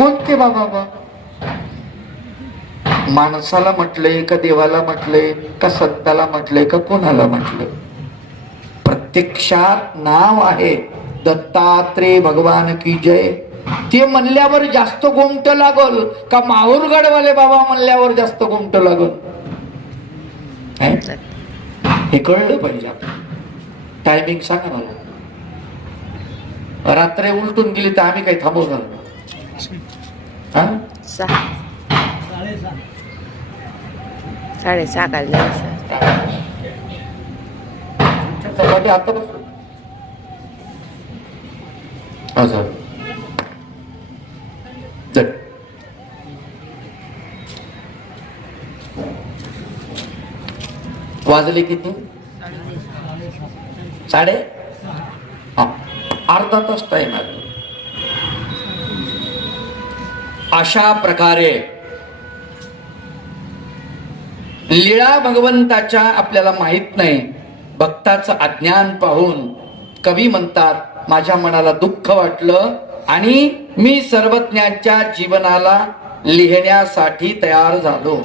कोणते बाबा बा? माणसाला म्हटलंय का देवाला म्हटलंय का संताला म्हटलंय का कोणाला म्हटलंय प्रत्यक्षात नाव आहे दत्तात्रे भगवान की जय. ते म्हणल्यावर जास्त गोमट लागल. का माहूरगडवाले बाबा म्हणल्यावर जास्त गोमट लागल? हे? कळलं पाहिजे टायमिंग सांगा मला. रात्र उलटून गेली तर आम्ही काही थांबवणार नाही. साडेसहा काढले चपाती आता असं चल. वाजले किती? साडे? हा. अर्धा तास टाइम आहे. अशा प्रकारे लीळा भगवंताच्या आपल्याला माहीत नाही भक्ताचं अज्ञान पाहून कवी म्हणतात माझ्या मनाला दुःख वाटलं आणि मी सर्वज्ञाच्या जीवनाला लिहिण्यासाठी तयार झालो.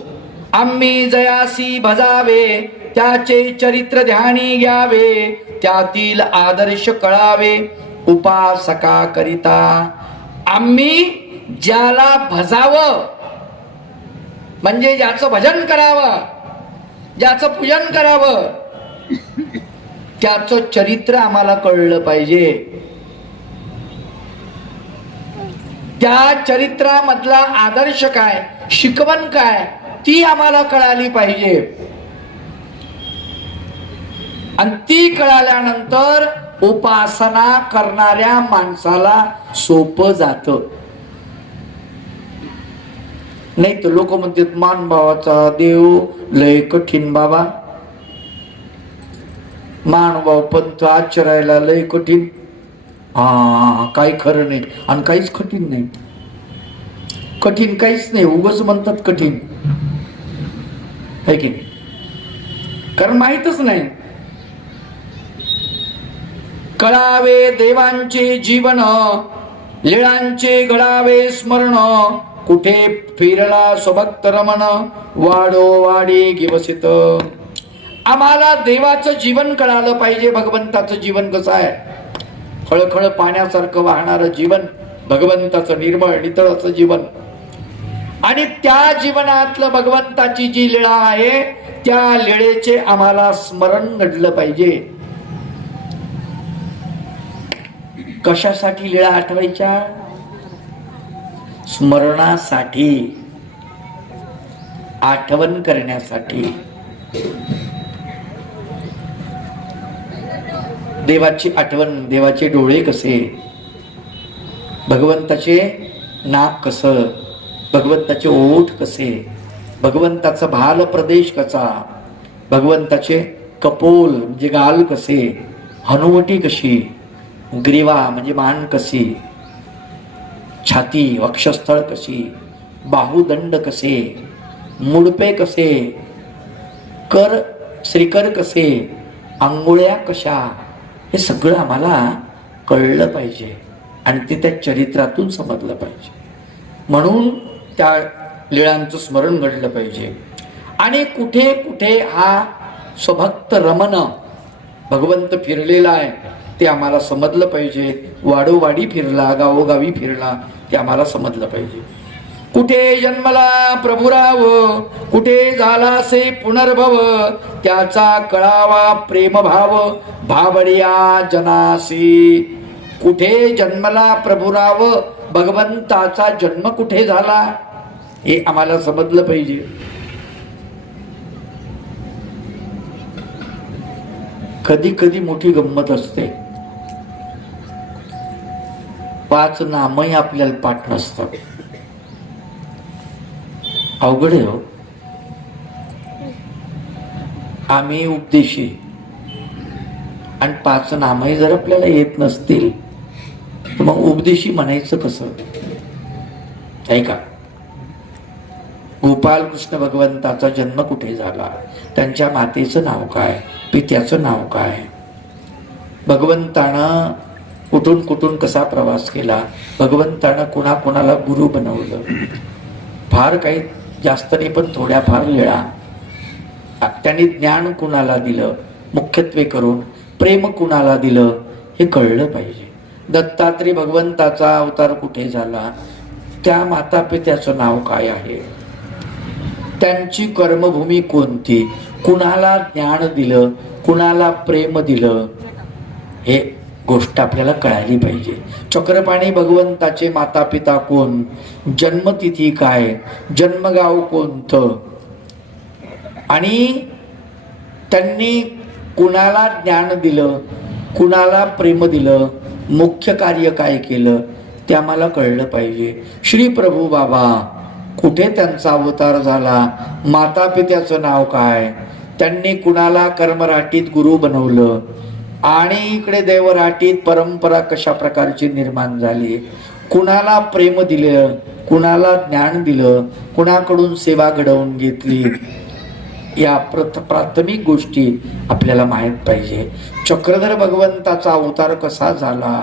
आम्ही जयासी भजावे त्याचे चरित्र ध्यानी घ्यावे त्यातील आदर्श कळावे उपासका करिता. आम्ही ज्याला भजावं म्हणजे ज्याचं भजन करावं ज्याचं पूजन करावं त्याचं चरित्र आम्हाला कळलं पाहिजे. त्या चरित्रामधला आदर्श काय शिकवण काय ती आम्हाला कळाली पाहिजे. आणि ती कळाल्यानंतर उपासना करणाऱ्या माणसाला सोपं जातं. नाही तर लोक म्हणतात मान भावाचा देव लय कठीण बाबा. मानभाव पंथ आचरायला लय कठीण. हा काही खरं नाही आणि काहीच कठीण नाही. कठीण काहीच नाही उगच म्हणतात कठीण. है की नाही? कारण माहीतच नाही. कळावे देवांचे जीवन लीळांचे घडावे स्मरण. कुठे फिरला स्वभक्त रमण? वाडो वाडी गिवसित आम्हाला देवाचं जीवन कळालं पाहिजे. भगवंताचं जीवन कसं आहे? खळखळ पाण्यासारखं वाहणारं जीवन भगवंताचं निर्मळ नितळाचं जीवन. आणि त्या जीवनातलं भगवंताची जी लीळा आहे त्या लीळेचे आम्हाला स्मरण घडलं पाहिजे. कशासाठी लीळा आठवायच्या? स्मरणासाठी आठवण करण्यासाठी. देवाची आठवण देवाचे डोळे कसे? भगवंताचे नाक कसं? भगवंताचे ओठ कसे? भगवंताचा भाल प्रदेश कसा? भगवंताचे कपोल म्हणजे गाल कसे? हनुवटी कशी? ग्रीवा म्हणजे मान कशी? छाती वक्षस्थळ कशी? बाहुदंड कसे? मुडपे कसे? कर श्रीकर कसे? आंघोळ्या कशा? हे सगळं आम्हाला कळलं पाहिजे. आणि ते त्या चरित्रातून समजलं पाहिजे. म्हणून त्या लीळांचं स्मरण घडलं पाहिजे. आणि कुठे कुठे हा स्वभक्त रमन भगवंत फिरलेला आहे. ते आम्हाला समजलं पाहिजे. वाडोवाडी फिरला गावोगावी फिरला ते आम्हाला समजलं पाहिजे. कुठे जन्मला प्रभुराव कुठे झाला से पुनर्भव त्याचा कळावा प्रेमभाव भावड्या जनासी. कुठे जन्मला प्रभुराव भगवंताचा जन्म कुठे झाला हे आम्हाला समजलं पाहिजे. कधी कधी मोठी गंमत असते. पाच नामही आपल्याला पाठ नसतात. अवघड आहे हो. आम्ही उपदेशी. आणि पाच नामही जर आपल्याला येत नसतील तर मग उपदेशी म्हणायचं कसं? आहे का? गोपाल कृष्ण भगवंताचा जन्म कुठे झाला? त्यांच्या मातेचं नाव काय? पित्याचं नाव काय? भगवंतानं कुठून कुठून कसा प्रवास केला भगवंतानं कुणा कुणाला गुरु बनवलं? फार काही जास्त नाही पण थोड्याफार लिळा वेळा त्यांनी ज्ञान कुणाला दिलं? मुख्यत्वे करून प्रेम कुणाला दिलं? हे कळलं पाहिजे. दत्तात्रय भगवंताचा अवतार कुठे झाला? त्या माता पित्याचं नाव काय आहे? त्यांची कर्मभूमी कोणती? कुणाला ज्ञान दिलं? कुणाला प्रेम दिलं? हे गोष्ट आपल्याला कळायली पाहिजे. चक्रपाणी भगवंताचे माता पिता कोण? जन्मतिथी काय? जन्मगाव कोणतं? आणि त्यांनी कुणाला ज्ञान दिलं? कुणाला प्रेम दिलं? मुख्य कार्य काय केलं? ते आम्हाला कळलं पाहिजे. श्री प्रभू बाबा कुठे त्यांचा अवतार झाला? माता पित्याचं नाव काय? त्यांनी कुणाला कर्मराटीत गुरु बनवलं? आणि इकडे देवराटीत परंपरा कशा प्रकारची निर्माण झाली? कुणाला प्रेम दिलं? कुणाला ज्ञान दिलं? कुणाकडून सेवा घडवून घेतली? या प्रथ प्राथमिक गोष्टी आपल्याला माहीत पाहिजे. चक्रधर भगवंताचा अवतार कसा झाला?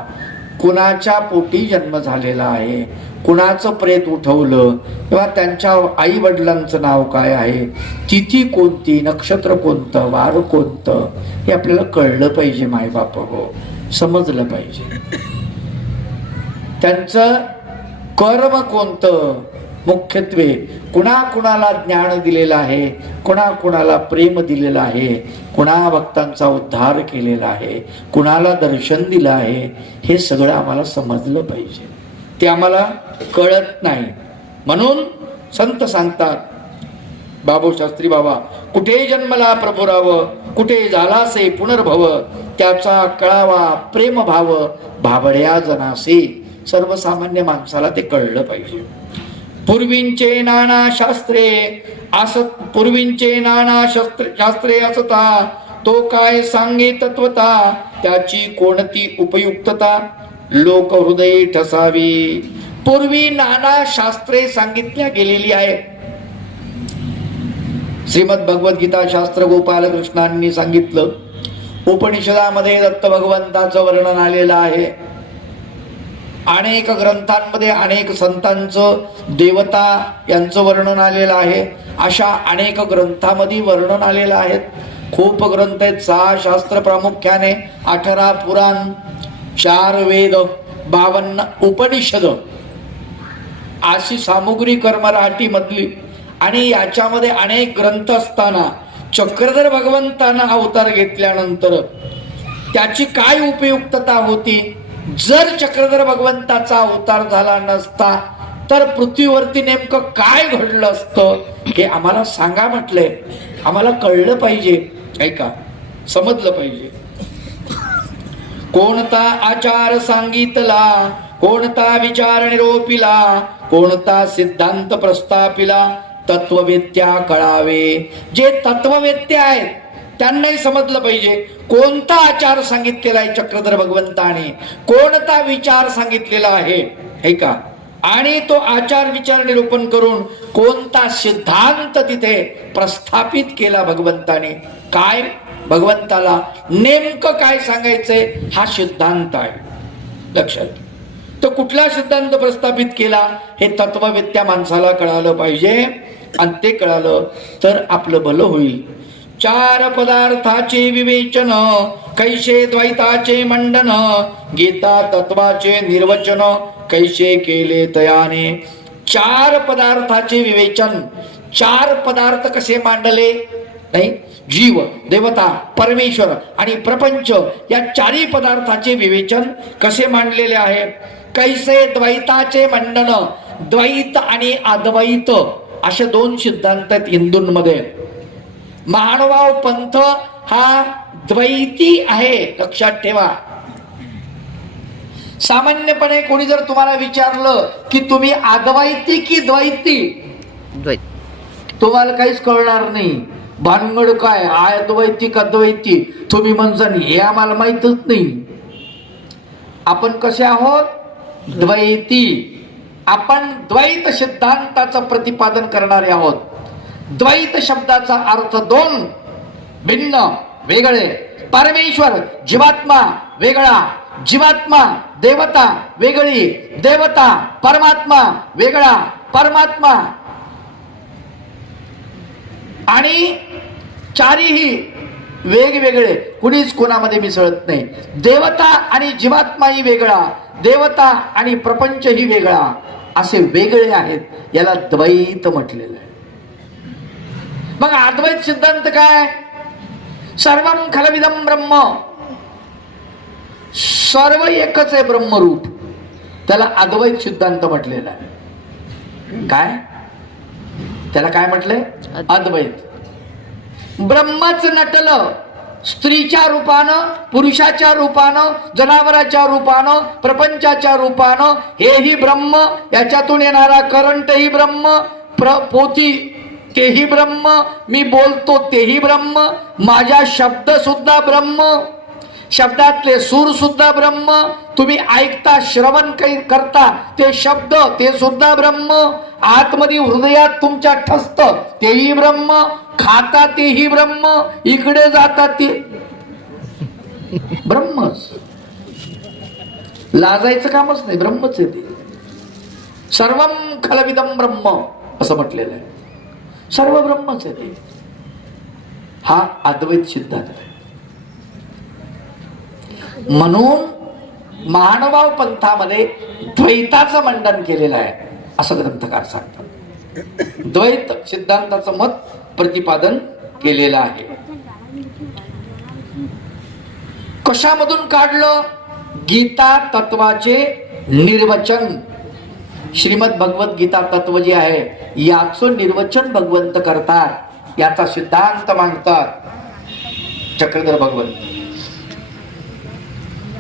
कुणाच्या पोटी जन्म झालेला आहे? कुणाचं प्रेत उठवलं किंवा त्यांच्या आई वडिलांचं नाव काय आहे? तिथी कोणती नक्षत्र कोणतं वार कोणतं? हे आपल्याला कळलं पाहिजे मायबाप हो. समजलं पाहिजे. त्यांचं कर्म कोणतं? मुख्यत्वे कुणा कुणाला ज्ञान दिलेलं आहे? कुणा कुणाला प्रेम दिलेलं आहे? कुणा भक्तांचा उद्धार केलेला आहे? कुणाला दर्शन दिलं आहे? हे सगळं आम्हाला समजलं पाहिजे. ते आम्हाला कळत नाही. म्हणून संत सांगतात बाबू शास्त्री बाबा कुठे जन्मला प्रभुराव? कुठे झालासे पुनर्भव? त्याचा कळावा प्रेमभाव भाबड्या जनासे. सर्वसामान्य माणसाला ते कळलं पाहिजे. पूर्वींचे नाना शास्त्रे असत पूर्वींचे नाना शास्त्र शास्त्रे असता तो काय सांगे तत्वता त्याची कोणती उपयुक्तता? लोकहृदयी ठसावी. पूर्वी नाना शास्त्रे सांगितल्या गेलेली आहे श्रीमद भगवद्गीता शास्त्र गोपालकृष्णांनी सांगितलं उपनिषदामध्ये दत्त भगवंताचं वर्णन आलेलं आहे. अनेक ग्रंथांमध्ये अनेक संतांचं देवता यांचं वर्णन आलेलं आहे. अशा अनेक ग्रंथामध्ये वर्णन आलेलं आहे. खूप ग्रंथ आहेत. सहा शास्त्र प्रामुख्याने अठरा पुराण चार वेद बावन्न उपनिषद. अशी सामुग्री कर्मराटी मधली आणि याच्यामध्ये अनेक ग्रंथ असताना चक्रधर भगवंतानं अवतार घेतल्यानंतर त्याची काय उपयुक्तता होती? जर चक्रधर भगवंताचा अवतार झाला नसता तर पृथ्वीवरती नेमकं काय घडलं असतं? हे आम्हाला सांगा म्हटलंय. आम्हाला कळलं पाहिजे. ऐका समजलं पाहिजे. कोणता आचार सांगितला कोणता विचार निरोपिला कोणता सिद्धांत प्रस्थापिला तत्ववेत्या कळावे. जे तत्ववेत्ते आहेत त्यांनाही समजलं पाहिजे कोणता आचार सांगितलेला आहे चक्रधर भगवंताने कोणता विचार सांगितलेला आहे हे का? आणि तो आचार विचार निरूपण करून कोणता सिद्धांत तिथे प्रस्थापित केला भगवंताने? काय? भगवंताला नेमकं काय सांगायचंय हा सिद्धांत आहे. लक्षात तो कुठला सिद्धांत प्रस्थापित केला? हे तत्ववेत्या माणसाला कळालं पाहिजे. आणि ते कळालं तर आपलं भलं होईल. चार पदार्थाचे विवेचन कैसे द्वैताचे मंडन गीता तत्वाचे निर्वचन कैसे केले तयाने? चार पदार्थाचे विवेचन. चार पदार्थ कसे मांडले? नाही जीव देवता परमेश्वर आणि प्रपंच या चारही पदार्थाचे विवेचन कसे मांडलेले आहे? कैसे द्वैताचे मंडन द्वैत आणि अद्वैत? असे दोन सिद्धांत आहेत हिंदूंमध्ये महानुभाव पंथ हा द्वैती आहे लक्षात ठेवा. सामान्यपणे कोणी जर तुम्हाला विचारलं की तुम्ही अद्वैती की द्वैती? द्वैत. तुम्हाला काहीच कळणार नाही. भानगड काय? आयद्वैती का द्वैती? तुम्ही म्हणता हे आम्हाला माहीतच नाही. आपण कसे आहोत? द्वैती. आपण द्वैत सिद्धांताचं प्रतिपादन करणारे आहोत. द्वैत शब्दाचा अर्थ दोन. भिन्न वेगळे. परमेश्वर जीवात्मा वेगळा. जीवात्मा देवता वेगळी. देवता परमात्मा वेगळा. परमात्मा. आणि चारीही वेगवेगळे कुणीच कोणामध्ये मिसळत नाही. देवता आणि जीवात्माही वेगळा देवता आणि प्रपंचही वेगळा असे वेगळे आहेत याला द्वैत म्हटलेलं आहे. मग अद्वैत सिद्धांत काय? सर्व खलविदम ब्रह्म. सर्व एकच आहे ब्रह्मरूप. त्याला अद्वैत सिद्धांत म्हटलेला आहे. काय? त्याला काय म्हटलंय? अद्वैत. ब्रह्मच नटलं. स्त्रीच्या रूपानं पुरुषाच्या रूपानं जनावराच्या रूपानं प्रपंचाच्या रूपानं हेही ब्रह्म याच्यातून येणारा करंटही ब्रह्म प्र पोथी तेही ब्रह्म मी बोलतो तेही ब्रह्म माझ्या शब्द सुद्धा ब्रह्म. शब्दातले सूर सुद्धा ब्रह्म. तुम्ही ऐकता श्रवण काही करता ते शब्द ते सुद्धा ब्रह्म. आतमध्ये हृदयात तुमच्या ठसत तेही ब्रह्म. खाता तेही ब्रह्म. इकडे जातात ते ब्रह्मच. लाजायचं कामच नाही ब्रह्मच आहे ते. सर्व खलविदम ब्रह्म असं म्हटलेलं आहे. सर्व ब्रह्मच आहे ते. हा अद्वैत सिद्धांत. आहे म्हणून महानुभाव पंथामध्ये द्वैताचं मंडन केलेलं आहे असं ग्रंथकार सांगतात. द्वैत सिद्धांताचं मत प्रतिपादन केलेलं आहे. कशामधून काढलं? गीता तत्वाचे निर्वचन. श्रीमद भगवत गीता तत्व जे आहे याचं निर्वचन भगवंत करतात याचा सिद्धांत मांडतात. चक्रधर भगवंत.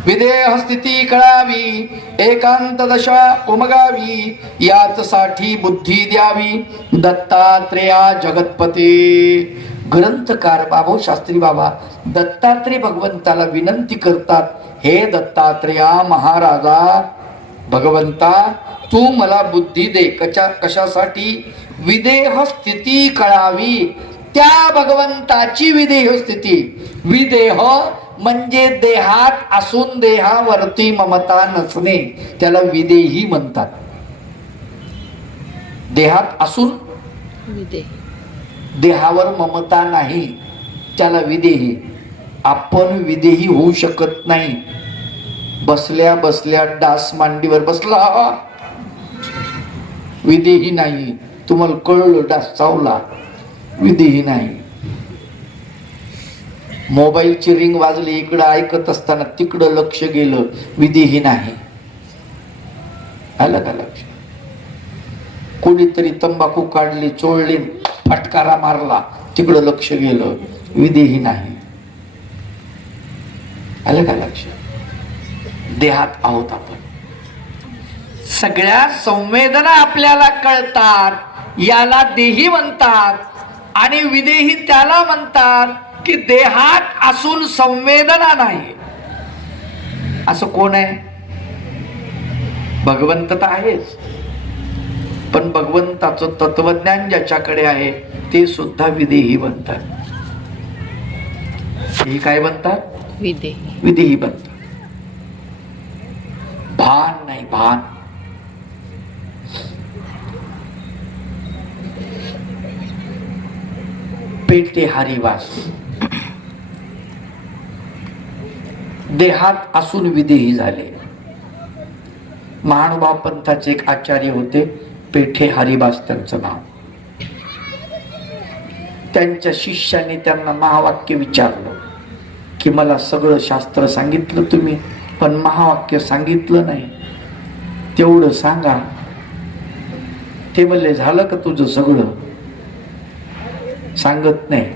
विदेह स्थिती कळावी एकांत दशा उमगावी याच साठी बुद्धी द्यावी. दत्तात्रेया जगतपती. ग्रंथकार बाबू शास्त्री बाबा दत्तात्रय भगवंताला विनंती करतात हे दत्तात्रेया महाराजा भगवंता तू मला बुद्धी दे कशा कशासाठी? विदेह स्थिती कळावी. त्या भगवंताची विदेह स्थिती विदेह म्हणजे देहात असून देहावरती ममता नसणे त्याला विदेही म्हणतात. देहात असून विदे देहावर ममता नाही त्याला विदेही. आपण विदेही होऊ शकत नाही. बसल्या बसल्या डास मांडीवर बसला. विदेही नाही. तुम्हाला कळलं डास चावला? विदेही नाही. मोबाईलची रिंग वाजली इकडं ऐकत असताना तिकडं लक्ष गेलं विधीही नाही. आलं का लक्ष? कोणीतरी तंबाखू काढली चोळली फटकारा मारला तिकडं लक्ष गेलं विधीही नाही. आलं का लक्ष? देहात आहोत आपण. सगळ्या संवेदना आपल्याला कळतात याला देही म्हणतात आणि विदेही त्याला म्हणतात. की देहात असून संवेदना नाही. असं कोण आहे? भगवंत तर आहेच. पण भगवंताचं तत्वज्ञान ज्याच्याकडे आहे ते सुद्धा विदेही बनतात. हे काय बनतात? विदेही बनतात. भान नाही भान. पेटे हरिवास देहात असून विदेही झाले. महानुभाव पंथाचे एक आचार्य होते पेठे हरिभास त्यांचं नाव. त्यांच्या शिष्याने त्यांना महावाक्य विचारलं की मला सगळं शास्त्र सांगितलं तुम्ही पण महावाक्य सांगितलं नाही. तेवढं सांगा. ते म्हणले झालं का तुझं सगळं? सांगत नाही.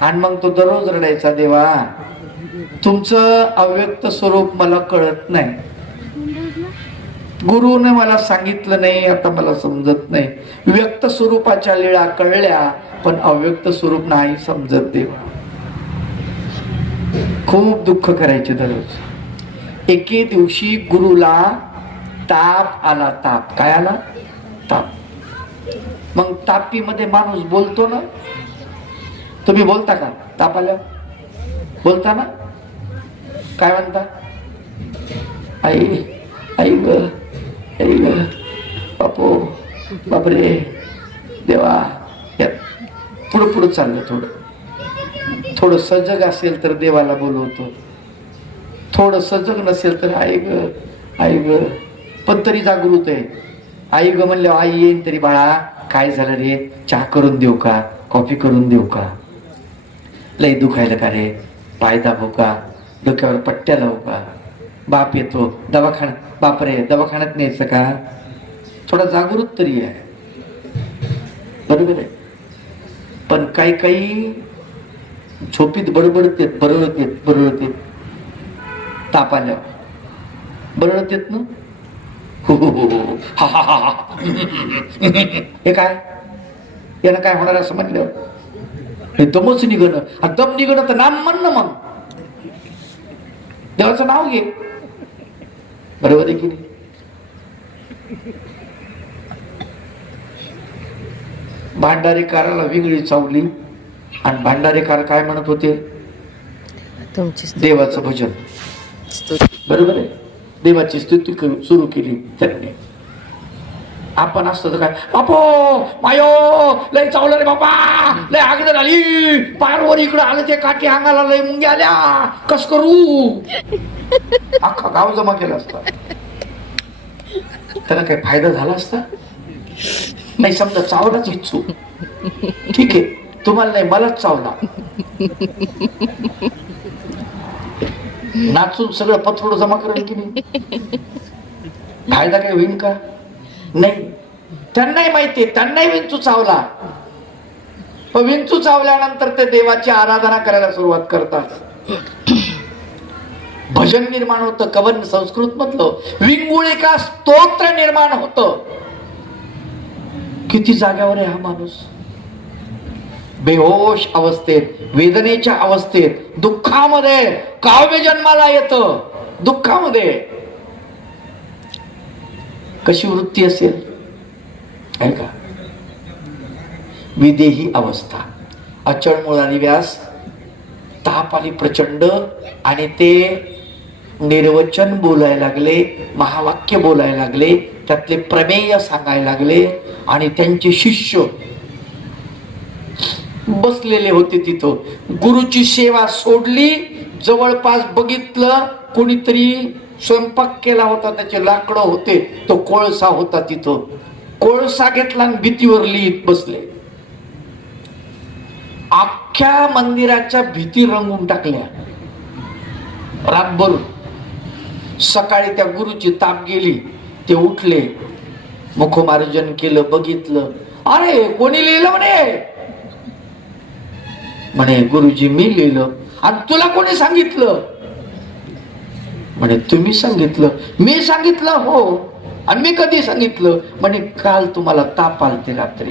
आणि मग तो दररोज रडायचा देवा. तुमचं अव्यक्त स्वरूप मला कळत नाही. गुरुने मला सांगितलं नाही आता मला समजत नाही. व्यक्त स्वरूपाच्या लीळा कळल्या पण अव्यक्त स्वरूप नाही समजत देवा. खूप दुःख करायचे दररोज. एके दिवशी गुरुला ताप आला ताप. काय आला? ताप. मग तापीमध्ये माणूस बोलतो ना? तुम्ही बोलता का? ताप आल्या बोलता ना? काय म्हणता? आई आई ग आई ग बापू बापरे देवा या पुढं पुढं चाललं थोडं. थोडं सजग असेल तर देवाला बोलवतो. थोडं सजग नसेल तर आई ग आई ग. पण तरी जागृत आहे. आई ग म्हणलं आई येईन तरी बाळा काय झालं रे? चहा करून देऊ का? कॉफी करून देऊ का? लय दुखायला का रे? पाय दाबू का? डोक्यावर पट्ट्या लावू का? बाप येतो दवाखान्यात बाप रे दवाखान्यात न्यायचं का? थोडा जागृत तरी आहे. बरोबर आहे. पण काही काही झोपीत बडबडतेत बरळतेत बरळतेत ताप आल्यावर. बरळतेत ना? हो हो, हो, हो. हा हा. हा हा हे काय? यानं काय होणार असं म्हणल्यावर हे दमच निघणं. आणि दम निघणं तर नाम म्हण ना मग. देवाचं नाव घे. बरोबर आहे की नाही? भांडारेकाराला विंगळी चावली. आणि भांडारेकार काय म्हणत होते? देवाचं भजन. बरोबर आहे? देवाची स्तुती सुरू केली त्यांनी. आपण असतो तर काय? बापो मायो लय चावलं रे बाबा लय आगदर झाली पारवर इकडं आलं ते काठी अंगाला लय मुंग्या आल्या. कस करू? अख्खा गाव जमा केला असता. त्याला काही फायदा झाला असता? नाही समजा चावलाच इच्छू ठीक आहे तुम्हाला नाही मलाच चावला. नाचून सगळं पथरोड जमा करेल की नाही? फायदा काय होईल का? नाही त्यांनाही माहिती त्यांनाही विंचू चावला. विंचू चावल्यानंतर ते देवाची आराधना करायला सुरुवात करतात. भजन निर्माण होतं कवन संस्कृत मधलं. विंगुळिका स्तोत्र निर्माण होतं? किती जाग्यावर आहे हा माणूस? बेहोश अवस्थेत वेदनेच्या अवस्थेत दुःखामध्ये काव्य जन्माला येतं. दुःखामध्ये. कशी वृत्ती असेल? आहे का? विदेही अवस्था. अचळ मुळाली व्यास ताप आली प्रचंड आणि ते निर्वचन बोलायला लागले महावाक्य बोलायला लागले त्यातले प्रमेय सांगायला लागले आणि त्यांचे शिष्य बसलेले होते तिथं. गुरुची सेवा सोडली जवळपास बघितलं कोणीतरी स्वयंपाक केला होता त्याचे लाकडं होते तो कोळसा होता तिथं. कोळसा घेतला आणि भीतीवर लिहित बसले. अख्ख्या मंदिराच्या भीती रंगून टाकल्या. रातभर सकाळी त्या गुरुची ताप गेली. ते उठले. मुखमार्जन केलं बघितलं. अरे कोणी लिहिलं म्हणे? म्हणे गुरुजी मी लिहिलं. आणि तुला कोणी सांगितलं? म्हणे तुम्ही सांगितलं. मी सांगितलं हो. आणि मी कधी सांगितलं? म्हणे काल तुम्हाला ताप आलते रात्री.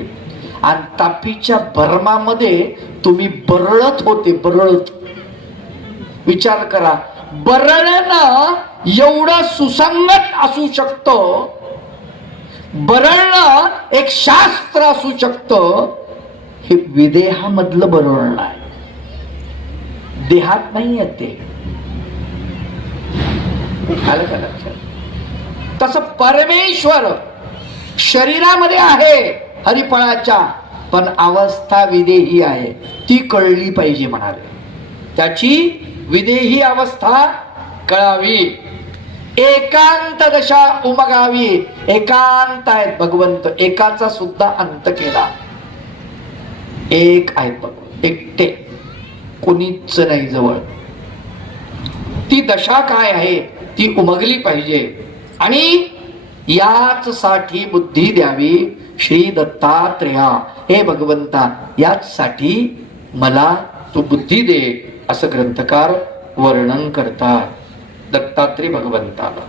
आणि तापीच्या भरमामध्ये तुम्ही बरळत होते बरळत. विचार करा. बरळणं एवढं सुसंगत असू शकतं. बरळणं एक शास्त्र असू शकतं. हे विदेहामधलं बरळणं आहे देहात नाही येते ते. आलं का लक्षात? तसं परमेश्वर शरीरामध्ये आहे हरिफळाच्या पण अवस्था विदेही आहे. ती कळली पाहिजे म्हणाले. त्याची विदेही अवस्था कळावी. एकांत दशा उमगावी. एकांत आहेत भगवंत. एकाचा सुद्धा अंत केला. एक आहेत भगवंत. एकटे. कोणीच नाही जवळ. ती दशा काय आहे? ती उमगली पाहिजे. आणि याच साठी बुद्धी द्यावी श्री दत्तात्रेया. हे भगवंता याच साठी मला तू बुद्धी दे असं ग्रंथकार वर्णन करतात. दत्तात्रय भगवंताला.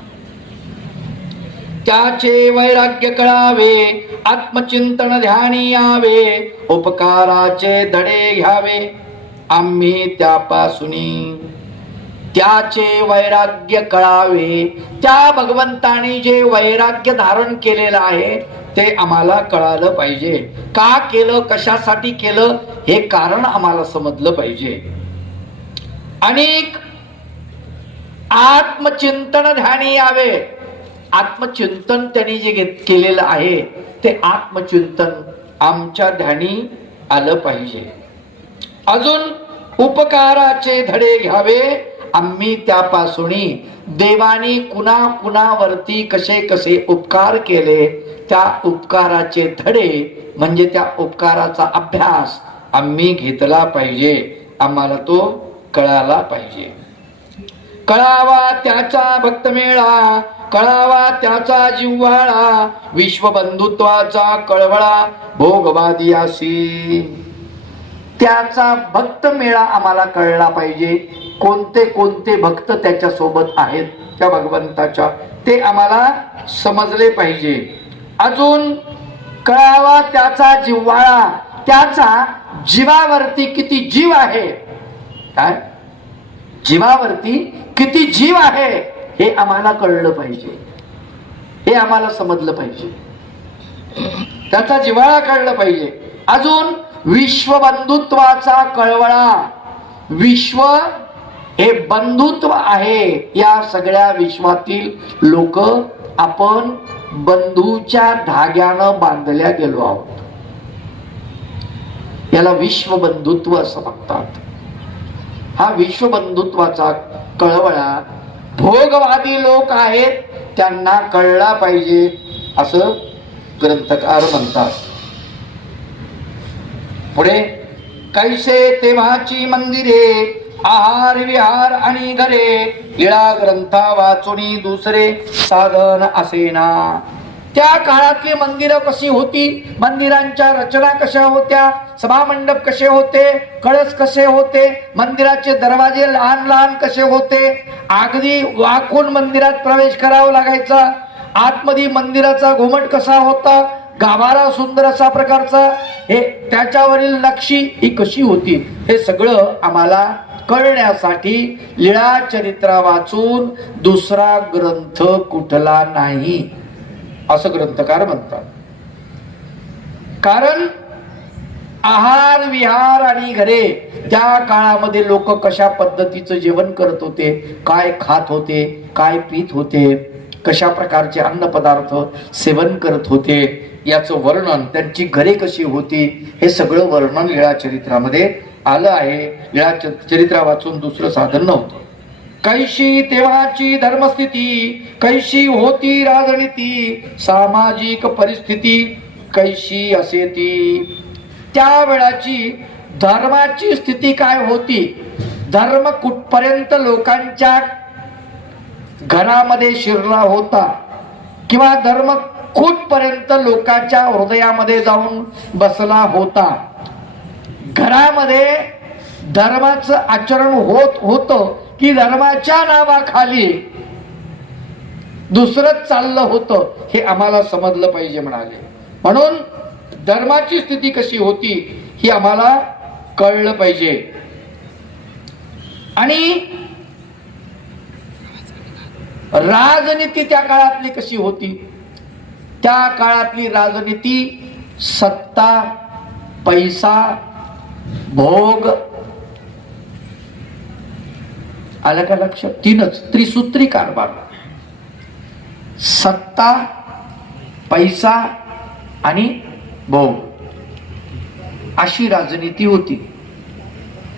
त्याचे वैराग्य कळावे आत्मचिंतन ध्यानी यावे उपकाराचे धडे घ्यावे. आम्ही त्यापासून त्याचे वैराग्य कळावे. त्या भगवंताने जे वैराग्य धारण केलेलं आहे ते आम्हाला कळालं पाहिजे. का केलं कशासाठी केलं हे कारण आम्हाला समजलं पाहिजे. अनेक आत्मचिंतन ध्यानी यावे. आत्मचिंतन त्यांनी जे घेत केलेलं आहे ते आत्मचिंतन आमच्या ध्यानी आलं पाहिजे. अजून उपकाराचे धडे घ्यावे. आम्ही त्यापासून देवानी कुणा कुणावरती कसे कसे उपकार केले त्या उपकाराचे धडे म्हणजे त्या उपकाराचा अभ्यास आम्ही घेतला पाहिजे. आम्हाला तो कळाला पाहिजे. कळावा त्याचा भक्तमेळा कळावा त्याचा जिव्हाळा विश्वबंधुत्वाचा कळवळा भोगवादियासी त्याचा भक्त मेळा आम्हाला कळला पाहिजे. कोणते कोणते भक्त त्याच्यासोबत आहेत त्या भगवंताच्या ते आम्हाला समजले पाहिजे. अजून कळावा त्याचा जिव्हाळा त्याचा जीवावरती किती जीव आहे. काय? जीवावरती किती जीव आहे हे आम्हाला कळलं पाहिजे. हे आम्हाला समजलं पाहिजे. त्याचा जिव्हाळा कळलं पाहिजे. अजून विश्वबंधुत्वाचा कळवळा विश्व हे बंधुत्व आहे या सगळ्या विश्वातील लोक आपण बंधूच्या धाग्यानं बांधल्या गेलो आहोत. याला विश्वबंधुत्व असं म्हणतात. हा विश्वबंधुत्वाचा कळवळा भोगवादी लोक आहेत त्यांना कळला पाहिजे असं ग्रंथकार म्हणतात. पुढे कैसे तेव्हाची मंदिरे आहार विहार आणि घरे इळा ग्रंथा वाचुनी दुसरे साधन असेना. त्या काळातली मंदिरं कशी होती? मंदिरांच्या रचना कशा होत्या? सभामंडप कसे होते? कळस कसे होते? मंदिराचे दरवाजे लहान लहान कसे होते? अगदी वाकून मंदिरात प्रवेश करावा लागायचा. आतमध्ये मंदिराचा घुमट कसा होता? गाभारा सुंदर असा प्रकारचा. हे त्याच्यावरील नक्षी ही कशी होती? हे सगळं आम्हाला कळण्यासाठी लिळा चरित्रा वाचून दुसरा ग्रंथ कुठला नाही? असं ग्रंथकार म्हणतात. कारण आहार विहार आणि घरे त्या काळामध्ये लोक कशा पद्धतीचं जेवण करत होते काय खात होते काय पित होते कशा प्रकारचे अन्नपदार्थ सेवन करत होते याचं वर्णन त्यांची घरे कशी होती हे सगळं वर्णन लीळा चरित्रामध्ये आलं आहे. या चरित्रा वाचून दुसरं साधन नव्हतं. कैशी तेव्हाची धर्मस्थिती कैशी होती राजनीती सामाजिक परिस्थिती कैशी असे ती त्या वेळाची धर्माची स्थिती काय होती? धर्म कुठपर्यंत लोकांच्या घरामध्ये शिरला होता? किंवा धर्म कुठपर्यंत लोकांच्या हृदयामध्ये जाऊन बसला होता? घरामध्ये धर्माचं आचरण होत होतं की धर्माच्या नावाखाली दुसरंच चाललं होतं हे आम्हाला समजलं पाहिजे म्हणाले. म्हणून धर्माची स्थिती कशी होती ही आम्हाला कळलं पाहिजे. आणि राजनीती त्या काळातली कशी होती? त्या काळातली राजनीती सत्ता पैसा भोग. आलं का लक्षात तीनच त्रिसूत्री कारभार सत्ता पैसा आणि भोग. अशी राजनीती होती.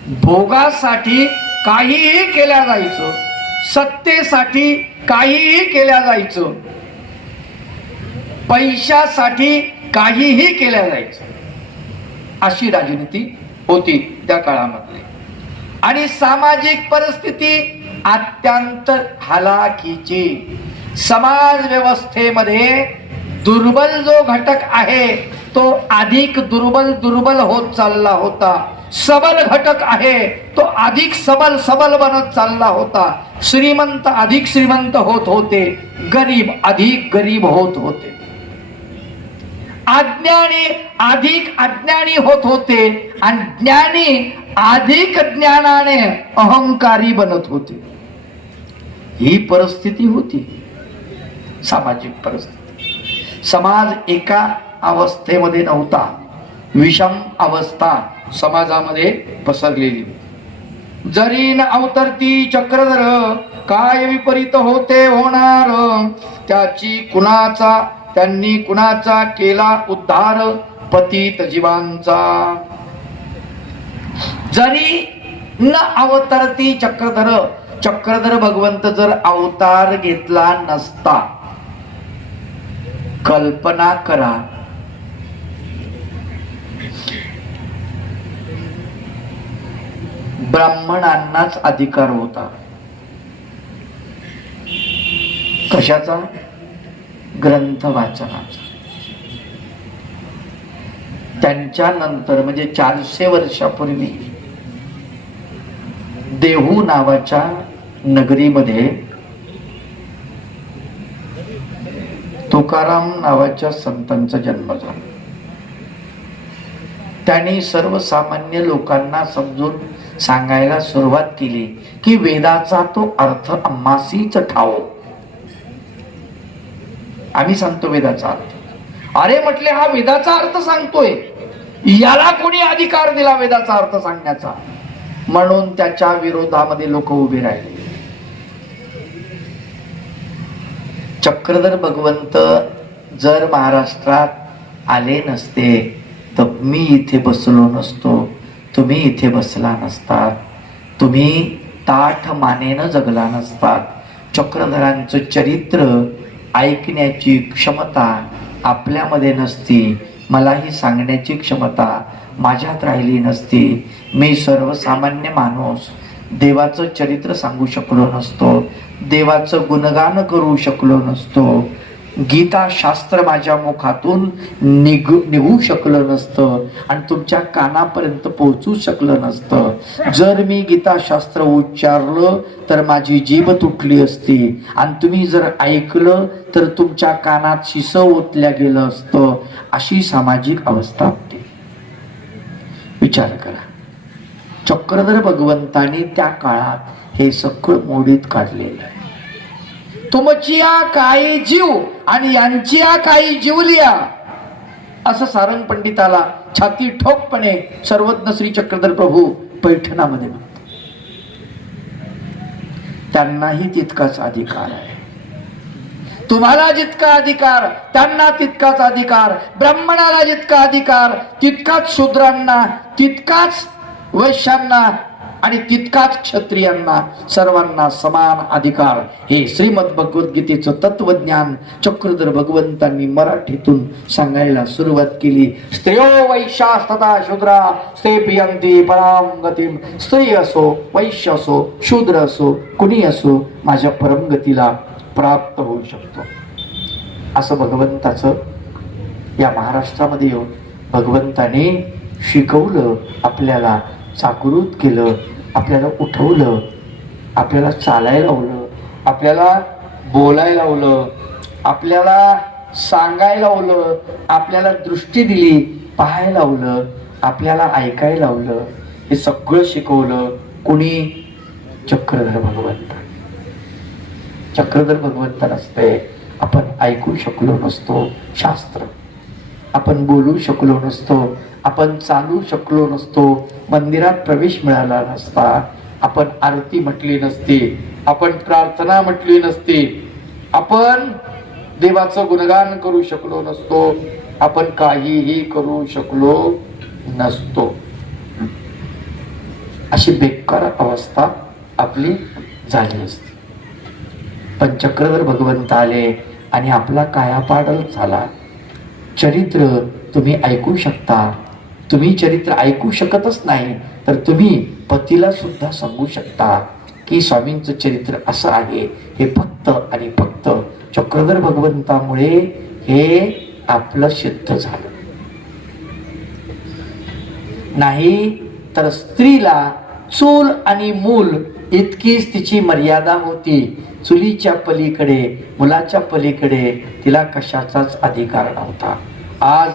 भोगासाठी काहीही केल्या जायचं. सत्तेसाठी काहीही केल्या जायचं. पैशासाठी काहीही केल्या जायचं. अशी राजनीती होती त्या काळामध्ये. आणि सामाजिक परिस्थिती अत्यंत हलाखीची. समाज व्यवस्थेमध्ये दुर्बल जो घटक आहे तो अधिक दुर्बल दुर्बल होत चालला होता. सबल घटक आहे तो अधिक सबल सबल बनत चालला होता. श्रीमंत अधिक श्रीमंत होत होते गरीब अधिक गरीब होत होते. अज्ञानी अधिक अज्ञानी होत होते आणि ज्ञानी अधिक ज्ञानाने अहंकारी बनत होते. ही परिस्थिती होती. सामाजिक परिस्थिती. समाज एका अवस्थेमध्ये नव्हता. विषम अवस्था समाजामध्ये पसरलेली जरी न अवतरती चक्रधर काय विपरीत होते होणार? त्याची कुणाचा त्यांनी कुणाचा केला उद्धार? पतित जीवांचा. जरी न अवतरती चक्रधर चक्रधर भगवंत जर अवतार घेतला नसता कल्पना करा. ब्राह्मणांनाच अधिकार होता. कशाचा? ग्रंथ वाचनाचा त्यांच्या नंतर म्हणजे चारशे वर्षापूर्वी देहू नावाच्या नगरीमध्ये तुकाराम नावाच्या संतांचा जन्म झाला. त्यांनी सर्वसामान्य लोकांना समजून सांगायला सुरुवात केली की वेदाचा तो अर्थ अम्मासीच ठाव आम्ही सांगतो वेदाचा अर्थ. अरे म्हटले हा वेदाचा अर्थ सांगतोय. याला कोणी अधिकार दिला वेदाचा अर्थ सांगण्याचा? म्हणून त्याच्या विरोधामध्ये लोक उभे राहिले. चक्रधर भगवंत जर महाराष्ट्रात आले नसते तर मी इथे बसलो नसतो. तुम्ही इथे बसला नसतात. तुम्ही ताठ मानेनं जगला नसतात. चक्रधरांचं चरित्र ऐकण्याची क्षमता आपल्यामध्ये नसती. मलाही सांगण्याची क्षमता माझ्यात राहिली नसती. मी सर्वसामान्य माणूस. देवाचं चरित्र सांगू शकलो नसतो. देवाचं गुणगान करू शकलो नसतो. गीता शास्त्र माझ्या मुखातून निघू निघू शकलं नसतं आणि तुमच्या कानापर्यंत पोहोचू शकलं नसतं. जर मी गीता शास्त्र उच्चारलं तर माझी जीभ तुटली असती. आणि तुम्ही जर ऐकलं तर तुमच्या कानात शिस ओतल्या गेलं असतं. अशी सामाजिक अवस्था होती. विचार करा. चक्रधर भगवंताने त्या काळात हे सगळं मोडीत काढलेलं आहे. तुमचिया काही जीव आणि यांचिया काही जीवलिया. असं सारंग पंडिताला छाती ठोकपणे सर्वज्ञ श्री चक्रधर प्रभू पैठणामध्ये म्हणतात. त्यांनाही तितकाच अधिकार आहे. तुम्हाला जितका अधिकार त्यांना तितकाच अधिकार ब्राह्मणाला जितका अधिकार तितकाच शूद्रांना तितकाच वैश्यांना आणि तितकाच क्षत्रियांना सर्वांना समान अधिकार. हे श्रीमद भगवद्गीतेचं तत्वज्ञान चक्रधर भगवंतांनी मराठीतून सांगायला सुरुवात केली. स्त्रियो वैशास्तता शूद्रा स्त्रे पियंती पराम गतीम. स्त्री असो वैश्य असो शूद्र असो कुणी असो माझ्या परमगतीला प्राप्त होऊ शकतो. असं भगवंताचं या महाराष्ट्रामध्ये येऊन भगवंताने शिकवलं आपल्याला जागृत केलं आपल्याला उठवलं आपल्याला चालायला लावलं आपल्याला बोलायला लावलं आपल्याला सांगायला लावलं आपल्याला दृष्टी दिली पाहायला लावलं आपल्याला ऐकायला लावलं हे सगळं शिकवलं कुणी? चक्रधर भगवंत. चक्रधर भगवंत नसते. आपण ऐकू शकलो नसतो शास्त्र. आपण बोलू शकलो नसतो. आपण चालू शकलो नसतो मंदिरात प्रवेश मिळाला नसता. आपण आरती म्हटली नसती आपण प्रार्थना म्हटली नसती. आपण देवाचं गुणगान करू शकलो नसतो आपण काहीही करू शकलो नसतो. अशी बेकार अवस्था आपली झाली असते. पण चक्रधर भगवंत आले आणि आपला कायापाडल झाला चरित्र तुम्ही ऐकू शकता. तुम्ही चरित्र ऐकू शकतच नाही तर तुम्ही पतीला सुद्धा सांगू शकता की स्वामींचं चरित्र असं आहे. हे फक्त आणि फक्त चक्रधर भगवंतामुळे हे आपलं सिद्ध झालं. नाही तर स्त्रीला चूल आणि मूल इतकीच तिची मर्यादा होती. चुलीच्या पलीकडे मुलाच्या पलीकडे तिला कशाचाच अधिकार नव्हता. आज